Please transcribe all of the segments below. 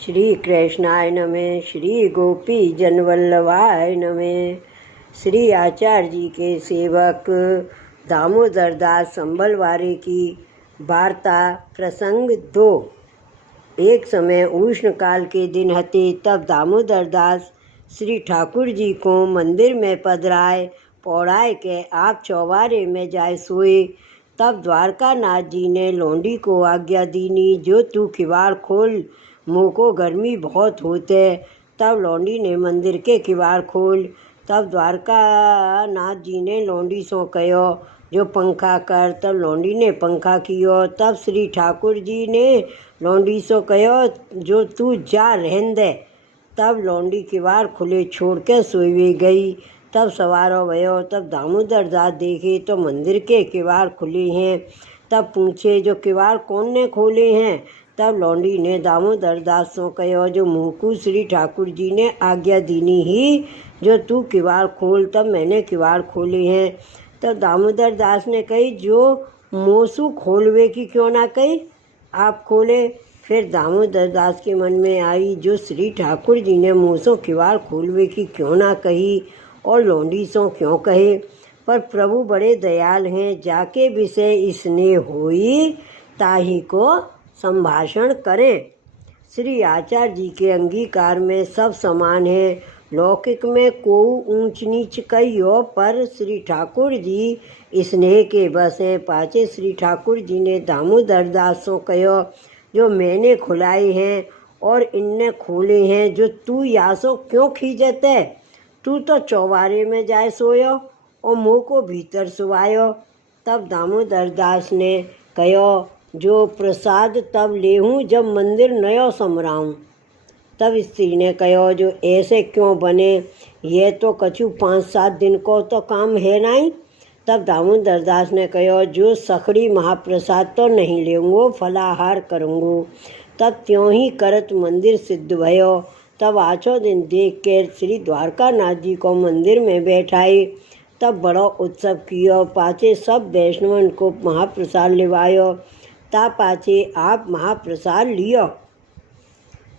श्री कृष्णाय नमः। श्री गोपी जनवल्लभाय नमः। श्री आचार्य जी के सेवक दामोदर दास संबलवारे की वार्ता प्रसंग 2। एक समय उष्ण काल के दिन हते, तब दामोदर दास श्री ठाकुर जी को मंदिर में पधराए पौड़ाए के आप चौबारे में जाए सोए। तब द्वारकानाथ जी ने लौंडी को आज्ञा दीनी, जो तू किवाड़ खोल, मोको गर्मी बहुत होते। तब लौंडी ने मंदिर के किवाड़ खोल। तब द्वारकानाथ जी ने लौंडी सो कहो, जो पंखा कर। तब लौंडी ने पंखा कियो। तब श्री ठाकुर जी ने लौंडी सो कहो, जो तू जा रहन दे। तब लौंडी किवाड़ खुले छोड़ के सोई गई। तब सवारो भयो। तब दामोदर दास देखे तो मंदिर के किवाड़ खुले हैं। तब पूछे, जो किवाड़ कौन ने खोले हैं? तब लौंडी ने दामोदर दास सो कहो, जो मुँहकू श्री ठाकुर जी ने आज्ञा दीनी ही, जो तू किवाड़ खोल। तब मैंने किवाड़ खोले हैं। तब दामोदर दास ने कही, जो मोसू खोलवे की क्यों ना कही, आप खोले। फिर दामोदर दास के मन में आई, जो श्री ठाकुर जी ने मोसों किवाड़ खोलवे की क्यों ना कही और लौंडी सो क्यों कहे। पर प्रभु बड़े दयाल हैं, जाके विषय स्नेह होई ताही को संभाषण करें। श्री आचार्य जी के अंगीकार में सब समान है। लौकिक में कोऊ ऊंच नीच कहियो, पर श्री ठाकुर जी स्नेह के बस हैं। पाचे श्री ठाकुर जी ने दामोदर दास सो कहो, जो मैंने खुलाए हैं और इनने खोले हैं, जो तू यासो क्यों खींचत है। तू तो चौबारे में जाए सोयो और मुँह को भीतर सुवायो। तब दामोदर दास ने कहो, जो प्रसाद तब लेहूँ जब मंदिर नयो समराऊँ। तब स्त्री ने कहो, जो ऐसे क्यों बने, ये तो कछु 5-7 दिन को तो काम है नहीं। तब दामोदर दास ने कहो, जो सखड़ी महाप्रसाद तो नहीं लेंगो, फलाहार करूँगो। तब त्यों ही करत मंदिर सिद्ध भयो। तब आठों दिन देख के श्री द्वारकानाथ जी को मंदिर में बैठाई। तब बड़ो उत्सव कियो। पाचे सब वैष्णवन को महाप्रसाद लिवायो। ता पाचे आप महाप्रसाद लियो।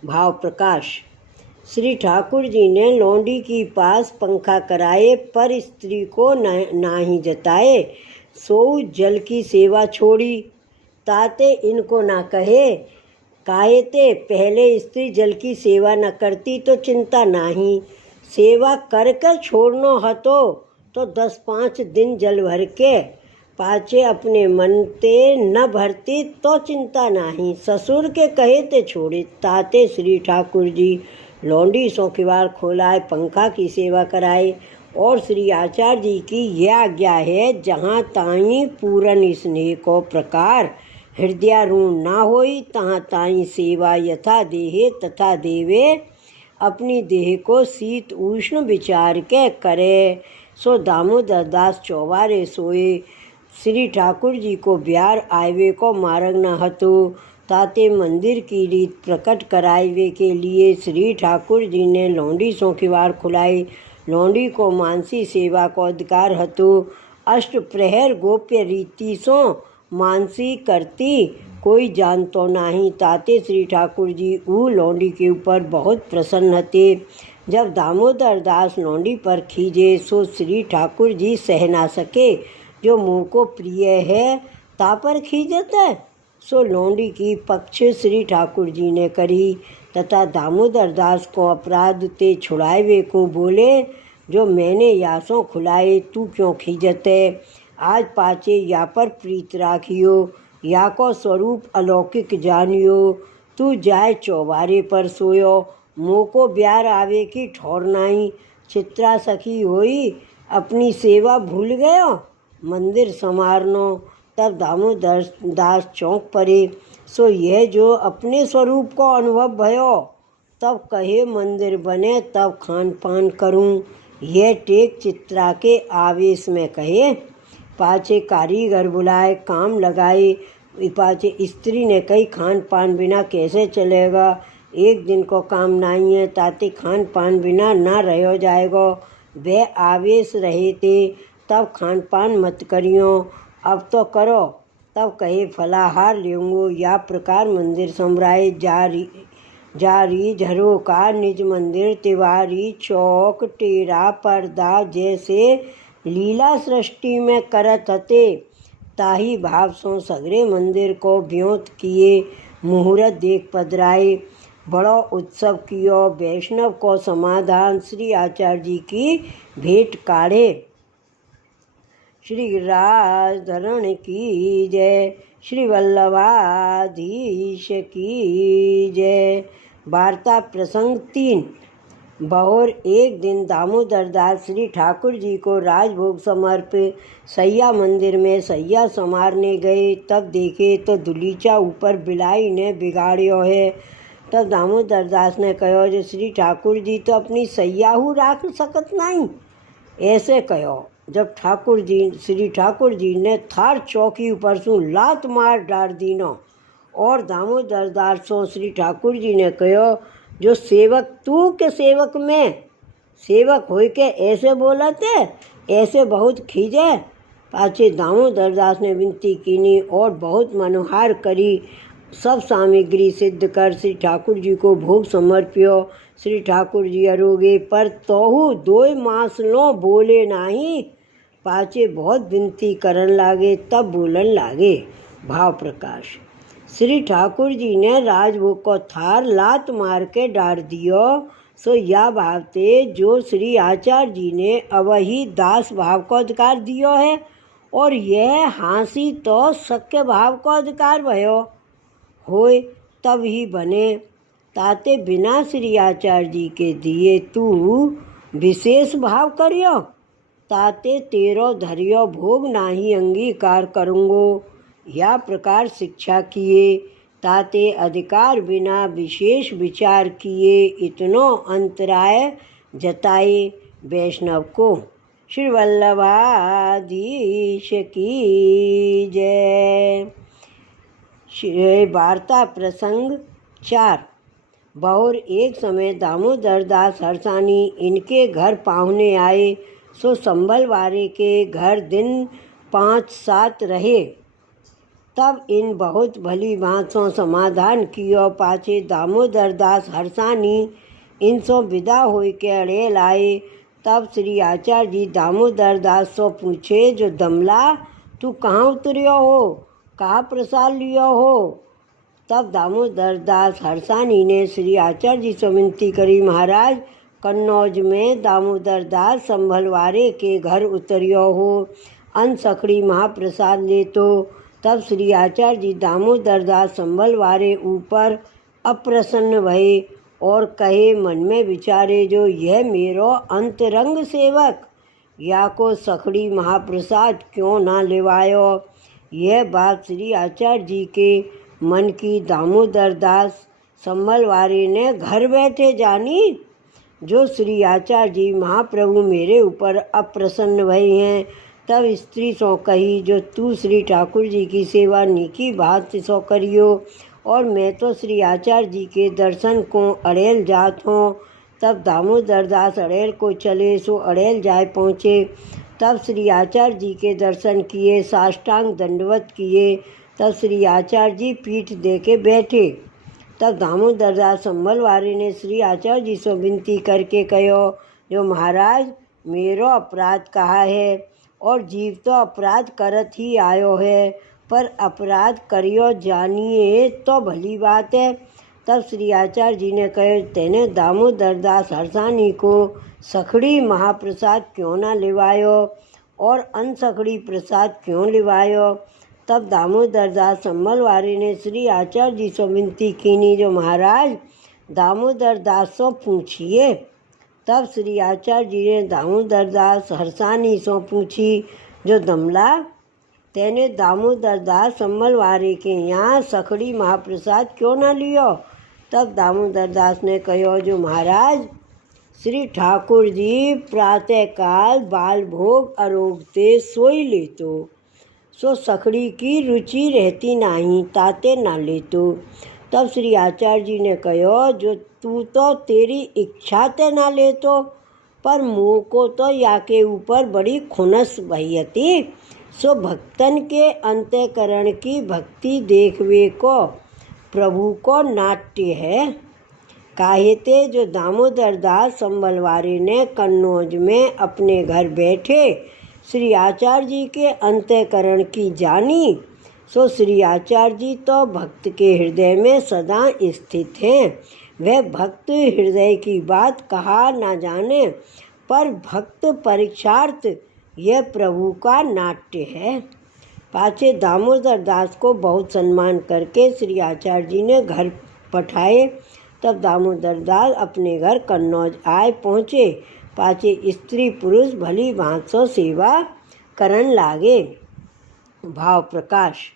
भाव प्रकाश। श्री ठाकुर जी ने लौंडी की पास पंखा कराए, पर स्त्री को नाही जताए। सो जल की सेवा छोड़ी, ताते इनको ना कहे। कायते पहले स्त्री जल की सेवा न करती तो चिंता नाही। सेवा करके छोड़नो हतो तो 10-5 दिन जल भर के। पाचे अपने मन ते न भरती तो चिंता नाही। ससुर के कहे ते छोड़े। ताते श्री ठाकुर जी लौंडी सो किवाड़ खोलाए, पंखा की सेवा कराए। और श्री आचार्य जी की यह आज्ञा है, जहाँ ताई पूरन स्नेह को प्रकार हृदयारूढ़ ना होई, तहाँ ताई सेवा यथा देहे तथा देवे। अपनी देह को शीत उष्ण विचार के करे। सो दामोदर दास चौबारे सोए। श्री ठाकुर जी को ब्यार आयवे को मार्ग न हतो। ताते मंदिर की रीत प्रकट करावे के लिए श्री ठाकुर जी ने लौंडी सो किवाड़ खुलाई। लौंडी को मानसी सेवा को अधिकार हतो। अष्ट प्रहर गोप्य रीति सो मानसी करती कोई जानतो नहीं। ताते श्री ठाकुर जी ऊ लौंडी के ऊपर बहुत प्रसन्न हते। जब दामोदर दास लौंडी पर खींचे, सो श्री ठाकुर जी सह ना सके। जो मुँह को प्रिय है ता पर खींचत है। सो लौंडी की पक्ष श्री ठाकुर जी ने करी, तथा दामोदर दास को अपराध ते छुड़ावे को बोले, जो मैंने यासों खुलाए, तू क्यों खींचत है। आज पाचे या पर प्रीत राखियो, या को स्वरूप अलौकिक जानियो। तू जाए चौबारे पर सोयो, मुँह को ब्यार आवे की ठौर नहीं। चित्रा सखी होई, अपनी सेवा भूल गयो, मंदिर समारनो। तब दामोदर दास चौंक पड़े। सो यह जो अपने स्वरूप को अनुभव भयो, तब कहे मंदिर बने तब खान पान करूं। यह टेक चित्रा के आवेश में कहे। पाचे कारीगर बुलाए, काम लगाए। पाचे स्त्री ने कही, खान पान बिना कैसे चलेगा। एक दिन को काम नहीं है, ताते खान पान बिना ना रहो जाएगा। वे आवेश रहे थे, तब खान पान मत करियो, अब तो करो। तब कहे, फलाहार लेंगो। या प्रकार मंदिर समराए जारी झरोका निज मंदिर तिवारी चौक टेरा पर्दा जैसे लीला सृष्टि में करत हते, ताही भाव सो सगरे मंदिर को ब्योत किए मुहूर्त देख पधराए। बड़ो उत्सव कियो वैष्णव को समाधान श्री आचार्य जी की भेंट काढ़े। श्री राजधरण की जय, श्री वल्लभाधीश की जय। वार्ता प्रसंग 3। बहोर एक दिन दामोदर दास श्री ठाकुर जी को राजभोग समर्पित सैया मंदिर में सैया संवारने गए। तब देखे तो दुलीचा ऊपर बिलाई ने बिगाड़ियो है। तब दामोदर दास ने कहो, जो श्री ठाकुर जी तो अपनी सैयाहू राख सकत नहीं। ऐसे कहो। जब श्री ठाकुर जी ने थार चौकी ऊपर सु लात मार डार दीनो और दामोदर दास सो श्री ठाकुर जी ने कहो, जो सेवक तू के सेवक में सेवक होय के ऐसे बोलते, ऐसे बहुत खींचे। पाछे दामोदर दास ने विनती कीनी और बहुत मनोहार करी। सब सामग्री सिद्ध कर श्री ठाकुर जी को भोग समर्प्यो। श्री ठाकुर जी अरोगे पर तोहू 2 मास लो बोले नाही। पाछे बहुत विनती करन लागे, तब बोलन लागे। भाव प्रकाश। श्री ठाकुर जी ने राजभोग को थार लात मार के डार दियो, सो या भावते जो श्री आचार्य जी ने अवही दास भाव को अधिकार दियो है, और यह हाँसी तो सक्य भाव को अधिकार भयो होय तब ही बने। ताते बिना श्री आचार्य जी के दिए तू विशेष भाव करियो, ताते तेरो धरियो भोग नाही अंगीकार करूँगो। या प्रकार शिक्षा किए, ताते अधिकार बिना विशेष विचार किए इतनो अंतराय जताए वैष्णव को। श्री वल्लभाधीश की जय। वार्ता प्रसंग 4। बहोर एक समय दामोदर दास हरसानी इनके घर पाहुने आए, सो संभलवारे के घर दिन 5-7 रहे। तब इन बहुत भली भांति समाधान कियो। पाछे दामोदर दास हरसानी इनसो विदा होय के अड़ेल आए। तब श्री आचार्य जी दामोदर दास सो पूछे, जो दमला तू कहाँ उतरियो हो, कहाँ प्रसाद लियो हो। तब दामोदर दास हरसानी ने श्री आचार्य जी से विनती करी, महाराज कन्नौज में दामोदर दास संभलवारे के घर उतरियो हो, अनसखड़ी महाप्रसाद ले तो। तब श्री आचार्य जी दामोदर दास संभलवारे ऊपर अप्रसन्न भये और कहे मन में विचारे, जो यह मेरो अंतरंग सेवक या को सखड़ी महाप्रसाद क्यों ना लेवायो। यह बात श्री आचार्य जी के मन की दामोदर दास संभलवारे ने घर बैठे जानी। जो श्री आचार्य जी महाप्रभु मेरे ऊपर अप्रसन्न भये हैं। तब स्त्री सो कही, जो तू श्री ठाकुर जी की सेवा नीकी बात सो करियो, और मैं तो श्री आचार्य जी के दर्शन को अड़ेल जात हूँ। तब दामोदर दास अड़ेल को चले, सो अड़ेल जाए पहुँचे। तब श्री आचार्य जी के दर्शन किए, साष्टांग दंडवत किए। तब श्री आचार्य जी पीठ दे के बैठे। तब दामोदर दास संभलवारे ने श्री आचार्य जी से विनती करके कहो, जो महाराज मेरो अपराध कहा है, और जीव तो अपराध करत ही आयो है, पर अपराध करियो जानिए तो भली बात है। तब श्री आचार्य जी ने कहे, तेने दामोदर दास हरसानी को सखड़ी महाप्रसाद क्यों ना लिवायो और अनसखड़ी प्रसाद क्यों लिवायो। तब दामोदर दास संभलवारे ने श्री आचार्य जी से विनती कीनी, जो महाराज दामोदर दास से पूछिए। तब श्री आचार्य जी ने दामोदर दास हरसानी से पूछी, जो दमला तेने दामोदर दास संभलवारे के यहाँ सखड़ी महाप्रसाद क्यों ना लियो। तब दामोदर दास ने कहो, जो महाराज श्री ठाकुर जी प्रातःकाल बाल भोग अरोगते सोई लेतो, सो सखड़ी की रुचि रहती नहीं, ताते ना लेतो। तब श्री आचार्य जी ने कहो, जो तू तो तेरी इच्छा ते ना लेतो, पर मुँह को तो या के ऊपर बड़ी खुनस भयती। सो भक्तन के अंतःकरण की भक्ति देखवे को प्रभु को नाट्य है। काहेते जो दामोदर दास संबलवारी ने कन्नौज में अपने घर बैठे श्री आचार्य जी के अंतःकरण की जानी, सो श्री आचार्य जी तो भक्त के हृदय में सदा स्थित हैं। वह भक्त हृदय की बात कहा न जाने, पर भक्त परीक्षार्थ यह प्रभु का नाट्य है। पाछे दामोदर दास को बहुत सम्मान करके श्री आचार्य जी ने घर पठाए। तब दामोदर दास अपने घर कन्नौज आए पहुँचे। पाछे स्त्री पुरुष भली भांत सो सेवा करन लागे। भाव प्रकाश।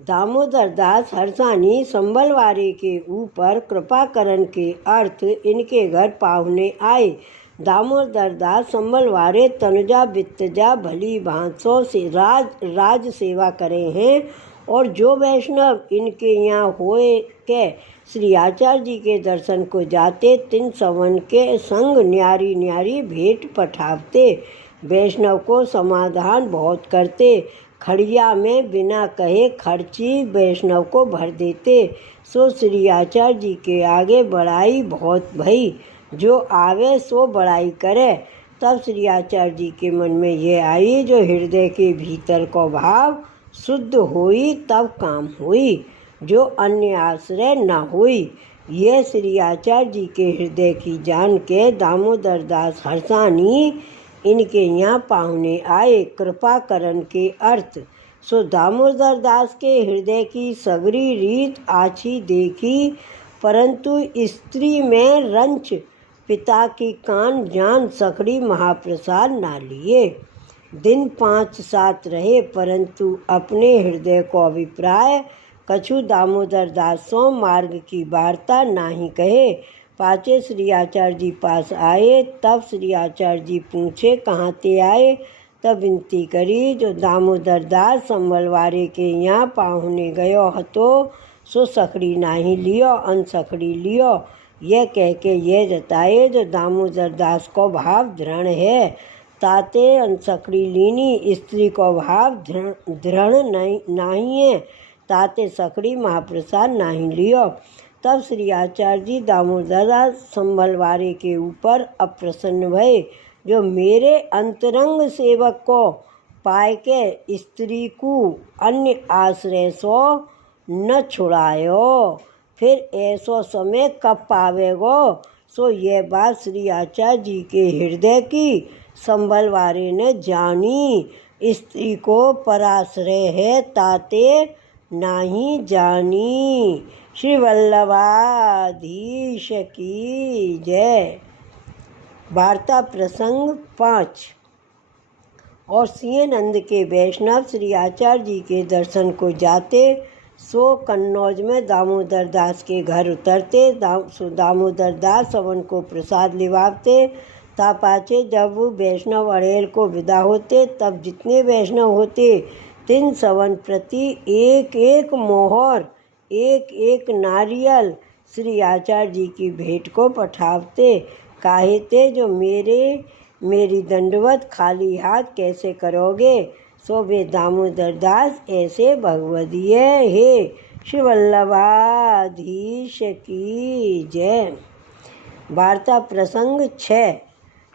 दामोदर दास हरसानी संबलवारी के ऊपर कृपा करन के अर्थ इनके घर पाहुने आए। दामोदर दास संबलवारे तनुजा बित्तजा भली भांसों से राज सेवा करे हैं, और जो वैष्णव इनके यहाँ होए के श्री आचार्य जी के दर्शन को जाते, तिन सवन के संग न्यारी न्यारी भेंट पठावते। वैष्णव को समाधान बहुत करते। खड़िया में बिना कहे खर्ची वैष्णव को भर देते। सो श्री आचार्य जी के आगे बड़ाई बहुत भई, जो आवे सो बड़ाई करे। तब श्री आचार्य जी के मन में यह आई, जो हृदय के भीतर को भाव शुद्ध हुई तब काम हुई, जो अन्य आश्रय न हुई। यह श्री आचार्य जी के हृदय की जान के दामोदर दास हरसानी इनके यहाँ पाहुने आए। कृपा करन के अर्थ। सो दामोदर दास के हृदय की सगरी रीत आछी देखी, परंतु स्त्री में रंच पिता की कान जान सकड़ी महाप्रसाद ना लिए। दिन 5-7 रहे, परंतु अपने हृदय को अभिप्राय कछु दामोदर दासों मार्ग की वार्ता नाही कहे। पाचे श्री आचार्य जी पास आए। तब श्री आचार्य जी पूछे, कहाँ ते आए? तब विनती करी, जो दामोदर दास संबलवारे के यहाँ पाहुने गयो हतो, सो सकड़ी नाही लियो, अन सकड़ी लियो। यह कह के यह जताए, जो दामोदर दास को भाव दृढ़ है, ताते अन सकड़ी लीनी। स्त्री को भाव दृढ़ नहीं है, ताते सकड़ी महाप्रसाद नहीं लियो। तब श्री आचार्य जी दामोदर दास संबलवारे के ऊपर अप्रसन्न भये, जो मेरे अंतरंग सेवक को पाए के स्त्री को अन्य आश्रय सो न छुड़ायो, फिर ऐसो समय कब पावेगो। सो यह बात श्री आचार्य जी के हृदय की संबलवारे ने जानी। स्त्री को पराश्रय है, ताते नहीं जानी। श्री वल्लभाधीश की जय। वार्ता प्रसंग 5। और सिंहनंद के वैष्णव श्री आचार्य जी के दर्शन को जाते, सो कन्नौज में दामोदर दास के घर उतरते। दामोदर दास सवन को प्रसाद लिवाते। तापाचे जब वैष्णव अड़ेल को विदा होते, तब जितने वैष्णव होते 3 सवन प्रति एक एक मोहर, एक एक नारियल श्री आचार्य जी की भेंट को पठावते। काहेते, जो मेरी दंडवत खाली हाथ कैसे करोगे। सो वे दामोदर दास ऐसे भगवदीय हे। श्री वल्लभाधीश की जय। वार्ता प्रसंग 6।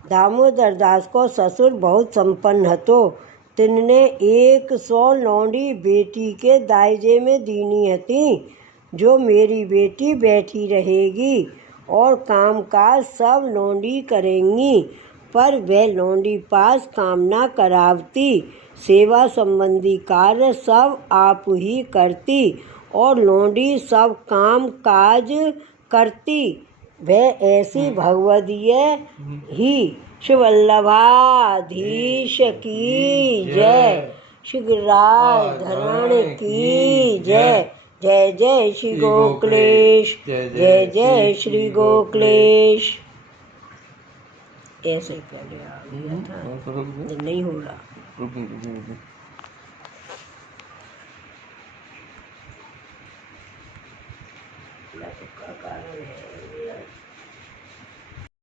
दामोदर दास को ससुर बहुत संपन्न हतो। तिनने 100 लौंडी बेटी के दायजे में दीनी हती, जो मेरी बेटी बैठी रहेगी और काम काज सब लौंडी करेंगी। पर वह लौंडी पास काम ना करावती। सेवा संबंधी कार्य सब आप ही करती, और लौंडी सब काम काज करती। वह ऐसी भगवदीय ही। श्री वल्लभाधीश की जय। श्री गिरिराज की जय। जय जय श्री गोकुलेश, जय जय श्री गोकुलेश। ऐसे पहले आ गया था, नहीं हो रहा।